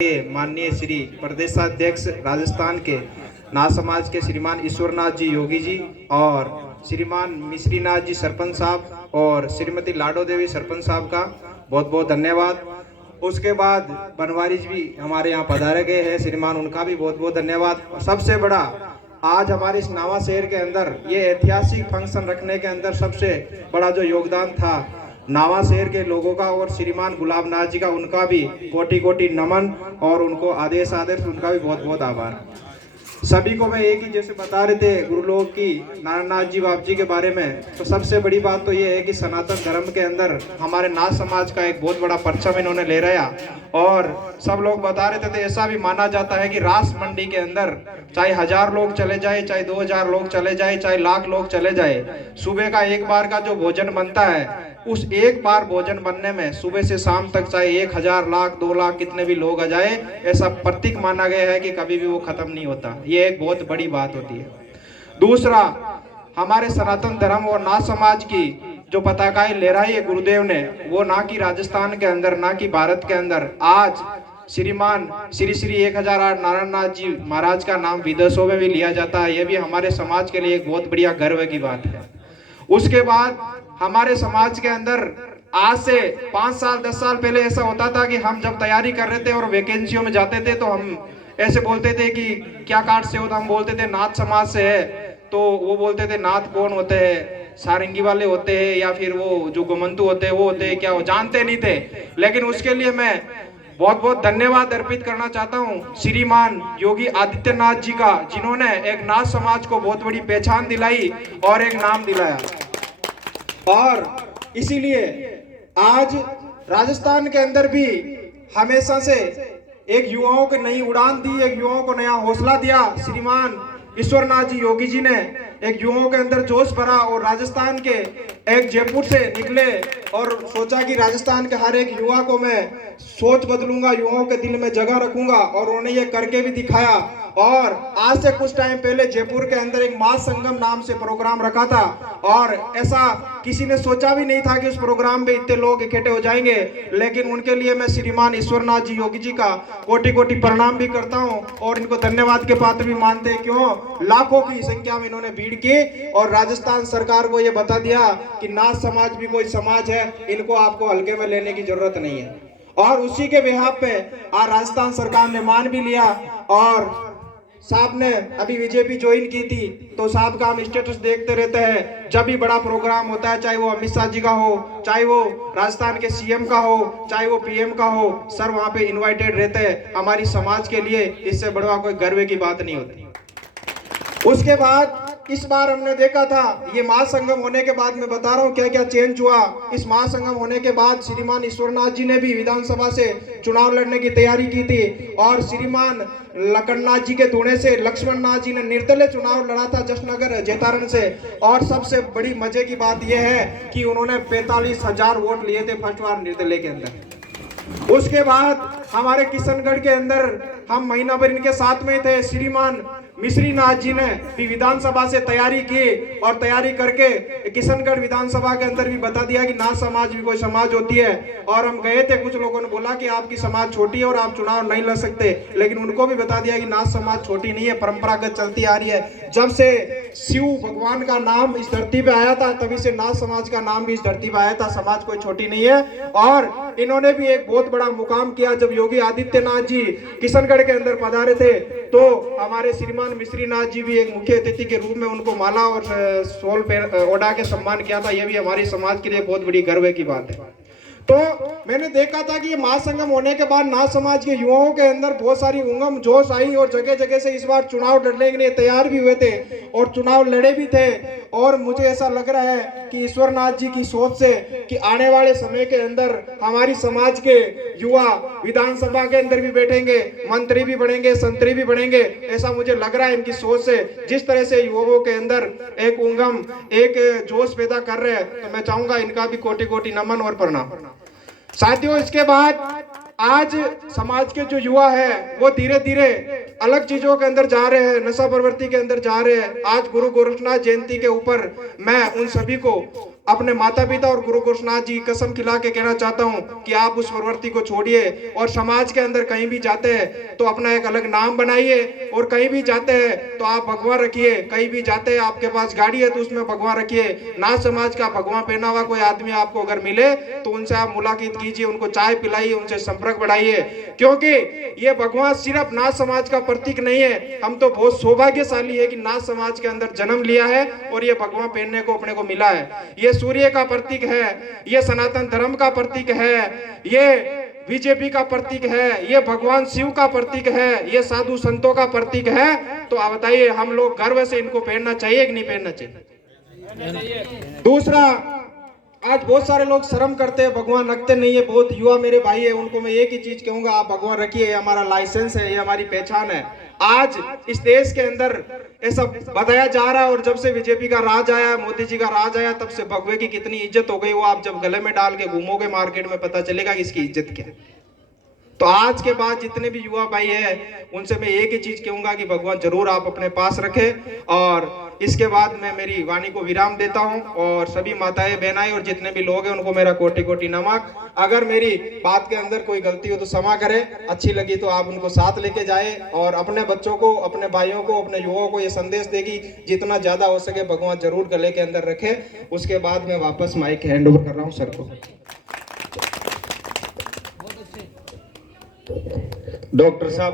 माननीय श्री प्रदेशाध्यक्ष राजस्थान के नाथ समाज के श्रीमान ईश्वरनाथ जी योगी जी और श्रीमान मिश्रीनाथ जी सरपंच साहब और श्रीमती लाडो देवी सरपंच साहब का बहुत बहुत धन्यवाद। उसके बाद बनवारी जी भी हमारे यहाँ पधारे गए हैं श्रीमान, उनका भी बहुत बहुत धन्यवाद। और सबसे बड़ा आज हमारे इस नावा शहर के अंदर ये ऐतिहासिक फंक्शन रखने के अंदर सबसे बड़ा जो योगदान था नावा शहर के लोगों का और श्रीमान गुलाबनाथ जी का, उनका भी कोटि कोटि नमन और उनको आदेश उनका भी बहुत बहुत आभार। सभी को मैं एक ही जैसे बता रहे थे गुरुलोक की नारायणनाथ जी बाप जी के बारे में, तो सबसे बड़ी बात तो ये है कि सनातन धर्म के अंदर हमारे नाथ समाज का एक बहुत बड़ा परचम इन्होंने ले रहा। और सब लोग बता रहे थे, ऐसा भी माना जाता है कि रास मंडी के अंदर चाहे 1000 लोग चले जाए, चाहे 2000 लोग चले जाए, चाहे लाख लोग चले जाए, सुबह का एक बार का जो भोजन बनता है उस एक बार भोजन बनने में सुबह से शाम तक चाहे 1000 लाख 2 लाख कितने भी लोग आ जाए, ऐसा प्रतीक माना गया है कि कभी भी वो खत्म नहीं होता। ये एक बहुत बड़ी बात होती है। दूसरा, हमारे सनातन धर्म और नाथ समाज की जो पताकाएं लहराई है गुरुदेव ने, वो ना कि राजस्थान के अंदर ना कि भारत के अंदर, आज श्रीमान श्री श्री 1008 नारायणनाथ जी महाराज का नाम विदेशों में भी लिया जाता है। ये भी हमारे समाज के लिए एक बहुत बढ़िया गर्व की बात है। उसके बाद हमारे समाज के अंदर आज से 5 साल 10 साल पहले ऐसा होता था कि हम जब तैयारी कर रहे थे और वैकेंसियों में जाते थे तो हम ऐसे बोलते थे कि क्या कास्ट से हो, तो हम बोलते थे नाथ समाज से है। तो वो बोलते थे नाथ कौन होते हैं, सारंगी वाले होते हैं या फिर वो जो गोमंतु होते हैं वो होते हैं क्या, वो जानते नहीं थे। लेकिन उसके लिए मैं बहुत बहुत धन्यवाद अर्पित करना चाहता हूँ श्रीमान योगी आदित्यनाथ जी का, जिन्होंने एक नाथ समाज को बहुत बड़ी पहचान दिलाई और एक नाम दिलाया। और इसीलिए आज राजस्थान के अंदर भी हमेशा से एक युवाओं को नई उड़ान दी, एक युवाओं को नया हौसला दिया। श्रीमान ईश्वरनाथ जी योगी जी ने एक युवाओं के अंदर जोश भरा और राजस्थान के एक जयपुर से निकले और सोचा कि राजस्थान के हर एक युवा को मैं सोच बदलूंगा, युवाओं के दिल में जगह रखूंगा, और उन्होंने ये करके भी दिखाया। और आज से कुछ टाइम पहले जयपुर के अंदर एक मास संगम नाम से प्रोग्राम रखा था और ऐसा किसी ने सोचा भी नहीं था कि उस प्रोग्राम में इतने लोग इकट्ठे हो जाएंगे। लेकिन उनके लिए मैं श्रीमान ईश्वरनाथ जी योगी जी का कोटि कोटि प्रणाम भी करता हूं और इनको धन्यवाद के पात्र भी मानते हैं। क्यों, लाखों की संख्या में इन्होंने भीड़ की और राजस्थान सरकार को यह बता दिया कि नाथ समाज भी कोई समाज है, इनको आपको हल्के में लेने की जरूरत नहीं है। और उसी के बिहाफ पे आज राजस्थान सरकार ने मान भी लिया। और साहब ने अभी बीजेपी ज्वाइन की थी, तो साहब का हम स्टेटस देखते रहते हैं। जब भी बड़ा प्रोग्राम होता है, चाहे वो अमित शाह जी का हो, चाहे वो राजस्थान के सीएम का हो, चाहे वो पीएम का हो, सर वहां पे इनवाइटेड रहते हैं। हमारी समाज के लिए इससे बड़ा कोई गर्व की बात नहीं होती। उसके बाद इस बार हमने देखा था, ये महासंगम होने के बाद मैं बता रहा हूँ क्या क्या चेंज हुआ। इस महासंगम होने के बाद श्रीमान ईश्वरनाथ जी ने भी विधानसभा से चुनाव लड़ने की तैयारी की थी और श्रीमान लखननाथ जी के धुने से लक्ष्मण नाथ जी ने निर्दलीय चुनाव लड़ा था जसनगर जैतारण से। और सबसे बड़ी मजे की बात यह है कि उन्होंने 45,000 वोट लिए थे फर्स्ट बार निर्दलीय के अंदर। उसके बाद हमारे किशनगढ़ के अंदर हम महीना भर इनके साथ में थे। श्रीमान मिश्रीनाथ जी ने भी विधानसभा से तैयारी की और तैयारी करके किशनगढ़ विधानसभा के अंदर भी बता दिया कि नाथ समाज भी कोई समाज होती है। और हम गए थे, कुछ लोगों ने बोला कि आपकी समाज छोटी है और आप चुनाव नहीं लड़ सकते, लेकिन उनको भी बता दिया कि नाथ समाज छोटी नहीं है, परंपरागत चलती आ रही है। जब से शिव भगवान का नाम इस धरती पे आया था तभी से नाथ समाज का नाम भी इस धरती पे आया था। समाज कोई छोटी नहीं है। और इन्होंने भी एक बहुत बड़ा मुकाम किया। जब योगी आदित्यनाथ जी किशनगढ़ के अंदर पधारे थे तो हमारे श्रीमान मिश्रीनाथ जी भी एक मुख्य अतिथि के रूप में उनको माला और शॉल पे ओढ़ा के सम्मान किया था। यह भी हमारी समाज के लिए बहुत बड़ी गर्व की बात है। तो मैंने देखा था कि ये महासंगम होने के बाद नाथ समाज के युवाओं के अंदर बहुत सारी उमंग जोश आई और जगह जगह से इस बार चुनाव लड़ने के लिए तैयार भी हुए थे और चुनाव लड़े भी थे। और मुझे ऐसा लग रहा है कि ईश्वरनाथ जी की सोच से कि आने वाले समय के अंदर हमारी समाज के युवा विधानसभा के अंदर भी बैठेंगे, मंत्री भी बनेंगे, संतरी भी बनेंगे, ऐसा मुझे लग रहा है इनकी सोच से। जिस तरह से युवाओं के अंदर एक उमंग, एक जोश पैदा कर रहे हैं, तो मैं चाहूंगा इनका भी कोटि कोटि नमन और प्रणाम। साथियों, इसके बाद आज समाज के जो युवा है वो धीरे धीरे अलग चीजों के अंदर जा रहे हैं, नशा प्रवृत्ति के अंदर जा रहे हैं। आज गुरु गोरखनाथ जयंती के ऊपर मैं उन सभी को अपने माता पिता और गुरु गोरखनाथ जी की कसम खिला के कहना चाहता हूँ कि आप उस प्रवृत्ति को छोड़िए और समाज के अंदर कहीं भी जाते हैं तो अपना एक अलग नाम बनाइए, और कहीं भी जाते हैं तो आप भगवान रखिए, कहीं भी जाते हैं आपके पास गाड़ी है तो उसमें भगवान रखिए। नाथ समाज का भगवान पहना हुआ कोई आदमी आपको अगर मिले तो उनसे आप मुलाकात कीजिए, उनको चाय पिलाइए, उनसे संपर्क बढ़ाइए, क्योंकि ये भगवान सिर्फ नाथ समाज का प्रतीक नहीं है। हम तो बहुत सौभाग्यशाली है कि नाथ समाज के अंदर जन्म लिया है और ये भगवान पहनने को अपने को मिला है। ये सूर्य का प्रतीक है, ये सनातन धर्म का प्रतीक है, ये बीजेपी का प्रतीक है, ये भगवान शिव का प्रतीक है, ये साधु संतों का प्रतीक है। तो आप बताइए हम लोग गर्व से इनको पहनना चाहिए कि नहीं पहनना चाहिए? दूसरा, आज बहुत सारे लोग शर्म करते हैं, भगवान रखते नहीं है। बहुत युवा मेरे भाई है, उनको मैं एक ही चीज कहूंगा, आप भगवान रखिए, ये हमारा लाइसेंस है, ये हमारी पहचान है। आज इस देश के अंदर ऐसा बताया जा रहा है, और जब से बीजेपी का राज आया, मोदी जी का राज आया, तब से भगवे की कितनी इज्जत हो गई, वो आप जब गले में डाल के घूमोगे मार्केट में पता चलेगा कि इसकी इज्जत क्या है। तो आज के बाद जितने भी युवा भाई है उनसे मैं एक ही चीज कहूंगा कि भगवान जरूर आप अपने पास रखें। और इसके बाद मैं मेरी वाणी को विराम देता हूं, और सभी माताएं बहनाएं और जितने भी लोग हैं उनको मेरा कोटि कोटि नमक। अगर मेरी बात के अंदर कोई गलती हो तो क्षमा करें, अच्छी लगी तो आप उनको साथ लेके जाए, और अपने बच्चों को, अपने भाइयों को, अपने युवाओं को ये संदेश देगी जितना ज्यादा हो सके भगवान जरूर गले के अंदर रखे। उसके बाद मैं वापस माइक हैंड ओवर कर रहा हूँ सर को। डॉक्टर साहब